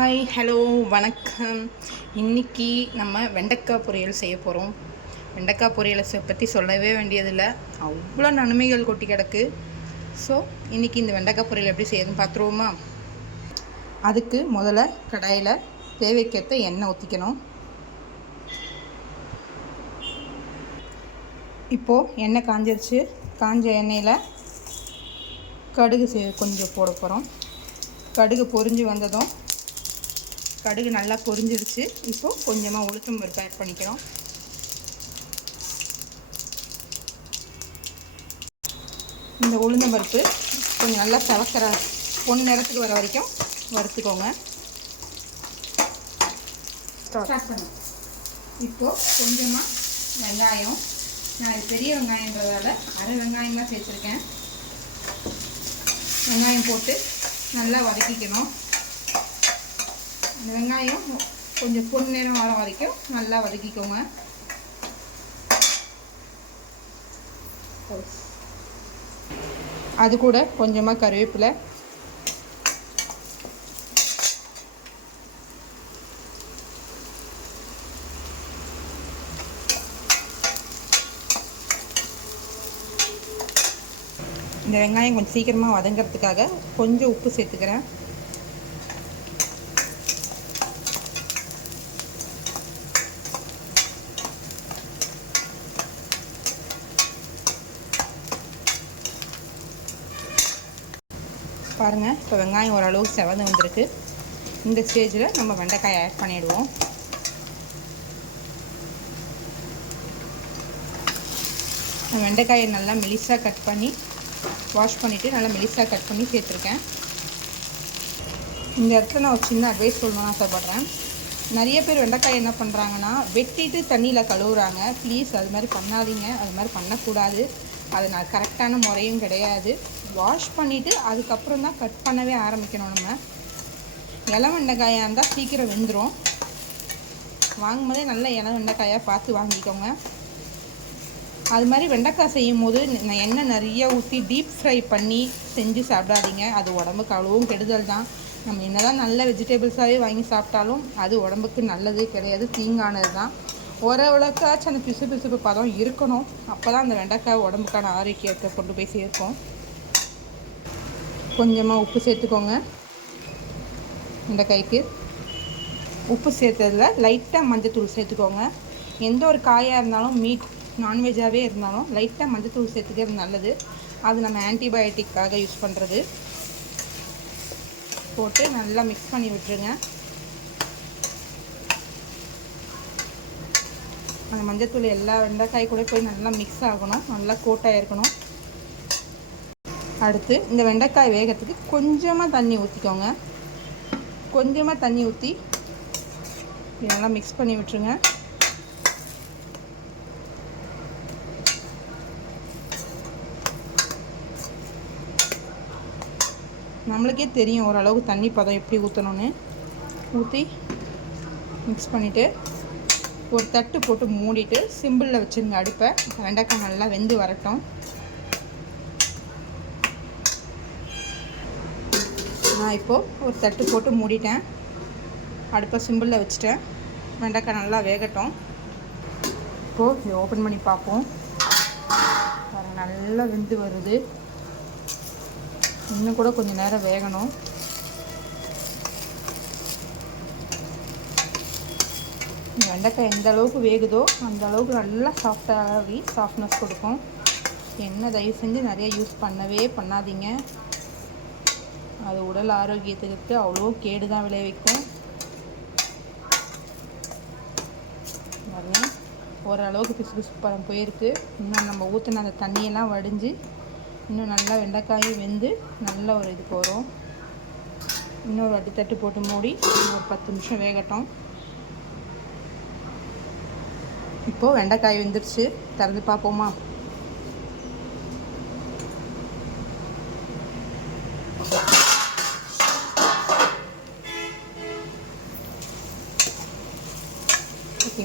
Hi hello வணக்கம். இன்னைக்கு நம்ம வெண்டைக்காய் பொரியல் செய்ய போகிறோம் வெண்டைக்காய் பொரியலை பற்றி சொல்லவே வேண்டியதில்லை. அவ்வளோ நன்மைகள் கொட்டி கிடக்கு. ஸோ இன்றைக்கி இந்த வெண்டைக்காய் பொரியல் எப்படி செய்யறதுன்னு பார்த்துருவோமா அதுக்கு முதல்ல கடாயில் தேவைக்கேற்ற எண்ணெய் ஊற்றிக்கணும் இப்போது எண்ணெய் காஞ்சிருச்சு. காஞ்ச எண்ணெயில் கடுகு செய்ய கொஞ்சம் போட போகிறோம் கடுகு பொரிஞ்சு வந்ததும் கடுகு நல்லா பொரிஞ்சிருச்சு. இப்போது கொஞ்சமாக உளுத்தம் பருப்பு ஆட் பண்ணிக்கிறோம். இந்த உளுந்தம்பருப்பு கொஞ்சம் நல்லா செவக்கிற பொன் நேரத்துக்கு வர வரைக்கும் வறுத்துக்கோங்க. ஸ்டார்ட் இப்போது கொஞ்சமாக வெங்காயம். நான் இது பெரிய வெங்காயன்றதால அரை வெங்காயம் தான் சேர்த்துருக்கேன். வெங்காயம் போட்டு நல்லா வதக்கிக்கணும். இந்த வெங்காயம் கொஞ்சம் பொன்னிறம் வர வரைக்கும் நல்லா வதக்கிக்கோங்க. அது கூட கொஞ்சமாக கருவேப்பிலை. இந்த வெங்காயம் கொஞ்சம் சீக்கிரமாக வதங்கிறதுக்காக கொஞ்சம் உப்பு சேர்த்துக்கிறேன். பாருங்கள் இப்போ வெங்காயம் ஓரளவுக்கு செவந்து வந்திருக்கு. இந்த ஸ்டேஜில் நம்ம வெண்டைக்காய் ஆட் பண்ணிவிடுவோம் வெண்டைக்காயை நல்லா மெலிசாக கட் பண்ணி வாஷ் பண்ணிவிட்டு நல்லா மெலிசாக கட் பண்ணி சேர்த்துருக்கேன். இந்த இடத்துல நான் ஒரு சின்ன அட்வைஸ் சொல்லணும்னு ஆசைப்பட்றேன். நிறைய பேர் வெண்டைக்காய் என்ன பண்ணுறாங்கன்னா வெட்டிட்டு தண்ணியில் கழுவுறாங்க. ப்ளீஸ் அது மாதிரி பண்ணாதீங்க. அது மாதிரி பண்ணக்கூடாது. அது நான் கரெக்டான முறையும் கிடையாது. வாஷ் பண்ணிவிட்டு அதுக்கப்புறம் தான் கட் பண்ணவே ஆரம்பிக்கணும் நம்ம. இலை வெண்டைக்காயாக இருந்தால் சீக்கிரம் வெந்துடும் வாங்கும்போதே நல்ல இலை வெண்டைக்காயாக பார்த்து வாங்கிக்கோங்க. அது மாதிரி வெண்டைக்காய் செய்யும் போது எண்ணெய் நிறைய ஊற்றி டீப் ஃப்ரை பண்ணி செஞ்சு சாப்பிடாதீங்க. அது உடம்புக்கு அவ்வளவும் கெடுதல் தான். நம்ம என்னதான் நல்ல வெஜிடபிள்ஸாகவே வாங்கி சாப்பிட்டாலும் அது உடம்புக்கு நல்லது கிடையாது தீங்கானது தான். ஓரளவுக்காச்சும் அந்த பிசு பிசுப்பு பதம் இருக்கணும். அப்போ தான் அந்த வெண்டைக்காய் உடம்புக்கான ஆரோக்கியத்தை கொண்டு போய் சேர்க்கும். கொஞ்சமாக உப்பு சேர்த்துக்கோங்க. வெண்டைக்காய்க்கு உப்பு சேர்த்ததில் லைட்டாக மஞ்சத்தூள் சேர்த்துக்கோங்க. எந்த ஒரு காயாக இருந்தாலும் மீட் நான்வெஜ்ஜாகவே இருந்தாலும் லைட்டாக மஞ்சத்தூள் சேர்த்துக்கிறது நல்லது. அது நம்ம ஆன்டிபயோட்டிக்காக யூஸ் பண்ணுறது போட்டு நல்லா மிக்ஸ் பண்ணி விட்டுருங்க. அந்த மஞ்சத்தூள் எல்லா வெண்டைக்காய் கூட போய் நல்லா மிக்ஸ் ஆகணும். நல்லா கோட்டாக இருக்கணும். அடுத்து இந்த வெண்டைக்காய் வேகத்துக்கு கொஞ்சமாக தண்ணி ஊற்றிக்கோங்க கொஞ்சமாக தண்ணி ஊற்றி நல்லா மிக்ஸ் பண்ணி விட்டுருங்க. நம்மளுக்கே தெரியும் ஓரளவுக்கு தண்ணி பதம் எப்படி ஊற்றணும்னு ஊற்றி மிக்ஸ் பண்ணிவிட்டு ஒரு தட்டு போட்டு மூடிட்டு சிம்பிளில் வச்சுருங்க அடுப்பை வெண்டைக்காய் நல்லா வெந்து வரட்டும். நான் இப்போது ஒரு தட்டு போட்டு மூடிட்டேன். அடுப்பை சிம்பிளில் வச்சுட்டேன். வெண்டைக்காய் நல்லா வேகட்டும். இப்போது இதை ஓப்பன் பண்ணி பார்ப்போம். பாருங்க நல்லா வெந்து வருது. இன்னும் கூட கொஞ்சம் நேரம் வேகணும். வெண்டைக்காய் எந்த அளவுக்கு வேகுதோ அந்த அளவுக்கு நல்லா சாஃப்டாகி சாஃப்ட்னஸ் கொடுக்கும். எண்ணெய் தயவு செஞ்சு நிறைய யூஸ் பண்ணவே பண்ணாதீங்க. அது உடல் ஆரோக்கியத்துக்கு அவ்வளோ கேடு தான் விளைவிக்கும். பாருங்க. ஓரளவுக்கு பிசு பிசு போயிருக்கு. இன்னும் நம்ம ஊற்றின அந்த தண்ணியெல்லாம் வடிஞ்சு இன்னும் நல்லா வெண்டைக்காயும் வெந்து நல்ல ஒரு இதுக்கு வரும் இன்னொரு வாட்டி தட்டு போட்டு மூடி ஒரு பத்து நிமிஷம் வேகட்டும். இப்போது வெண்டைக்காய் வெந்துருச்சு. திறந்து பார்ப்போமா?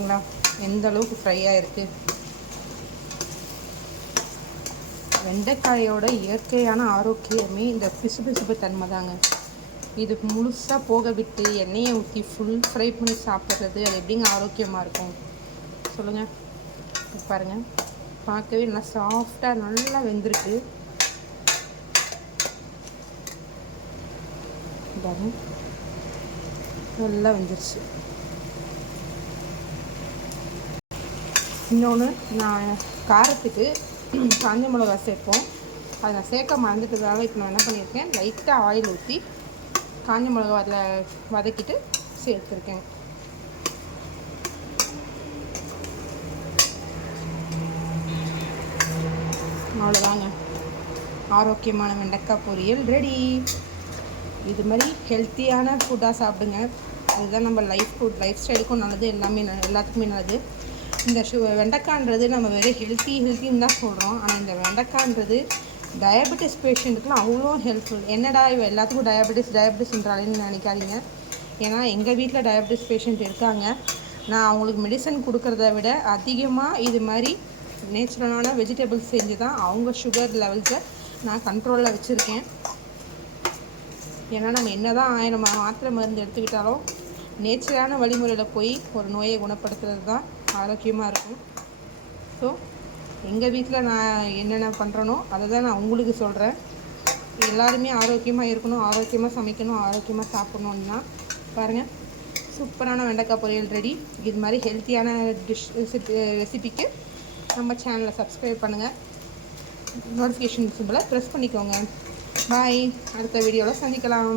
பார்த்தீங்களா எந்த அளவுக்கு ஃப்ரை ஆயிருக்கு வெண்டைக்காயோட இயற்கையான ஆரோக்கியமே இந்த பிசு பிசுப்பு தன்மை தாங்க இது முழுசாக போக விட்டு எண்ணெயை ஊற்றி ஃபுல் ஃப்ரை பண்ணி சாப்பிட்றது அது எப்படிங்க ஆரோக்கியமாக இருக்கும்? சொல்லுங்கள் பாருங்கள் பார்க்கவே நல்லா சாஃப்டாக நல்லா வெந்திருக்கு. பாருங்க நல்லா வெந்துருச்சு. இன்னொன்று நான் காரத்துக்கு காஞ்ச மிளகா சேர்ப்போம். அதை நான் சேர்க்க மறந்துட்டதால இப்போ நான் என்ன பண்ணியிருக்கேன் லைட்டாக ஆயில் ஊற்றி காஞ்ச மிளகா அதில் வதக்கிட்டு சேர்த்துருக்கேன். அவ்வளோதாங்க ஆரோக்கியமான வெண்டைக்காய் பொரியல் ரெடி இது மாதிரி ஹெல்த்தியான ஃபுட்டாக சாப்பிடுங்க. அதுதான் நம்ம லைஃப் ஃபுட் லைஃப் ஸ்டைலுக்கும் நல்லது எல்லாமே ந- எல்லாத்துக்குமே நல்லது. இந்த ஷு வெண்டைக்கான்றது நம்ம வெறும் ஹெல்த்தி ஹெல்த்தின்னு தான் சொல்கிறோம் ஆனால் இந்த வெண்டைக்கான்றது டயபெட்டிஸ் பேஷண்ட்டுக்குலாம் அவ்வளோ ஹெல்ப்ஃபுல் என்னடா இவ எல்லாத்துக்கும் டயபெட்டிஸ் டயபெட்டிஸ்ன்றாலேன்னு நினைக்காதீங்க. ஏன்னா எங்கள் வீட்டில் டயபெட்டிஸ் பேஷண்ட் இருக்காங்க. நான் அவங்களுக்கு மெடிசன் கொடுக்கறத விட அதிகமாக இது மாதிரி நேச்சுரலான வெஜிடபிள்ஸ் செஞ்சு தான் அவங்க சுகர் லெவல்ஸை நான் கண்ட்ரோலில் வச்சுருக்கேன். ஏன்னா நம்ம என்ன தான் ஆயிரம் மாத்திரை மருந்து எடுத்துக்கிட்டாலும் நேச்சரான வழிமுறையில் போய் ஒரு நோயை குணப்படுத்துறது தான் ஆரோக்கியமாக இருக்கும். ஸோ எங்கள் வீட்டில் நான் என்னென்ன பண்ணுறனோ அதை தான் நான் உங்களுக்கு சொல்கிறேன் எல்லாருமே ஆரோக்கியமாக இருக்கணும் ஆரோக்கியமாக சமைக்கணும் ஆரோக்கியமாக சாப்பிட்ணுன்னு தான் பாருங்கள் சூப்பரான வெண்டைக்காய் பொரியல் ரெடி. இது மாதிரி ஹெல்த்தியான டிஷ் ரெசிபி ரெசிபிக்கு நம்ம சேனலை சப்ஸ்கிரைப் பண்ணுங்கள் நோட்டிஃபிகேஷன் சிம்பிளை ப்ரெஸ் பண்ணிக்கோங்க. பாய் அடுத்த வீடியோவில் சந்திக்கலாம்.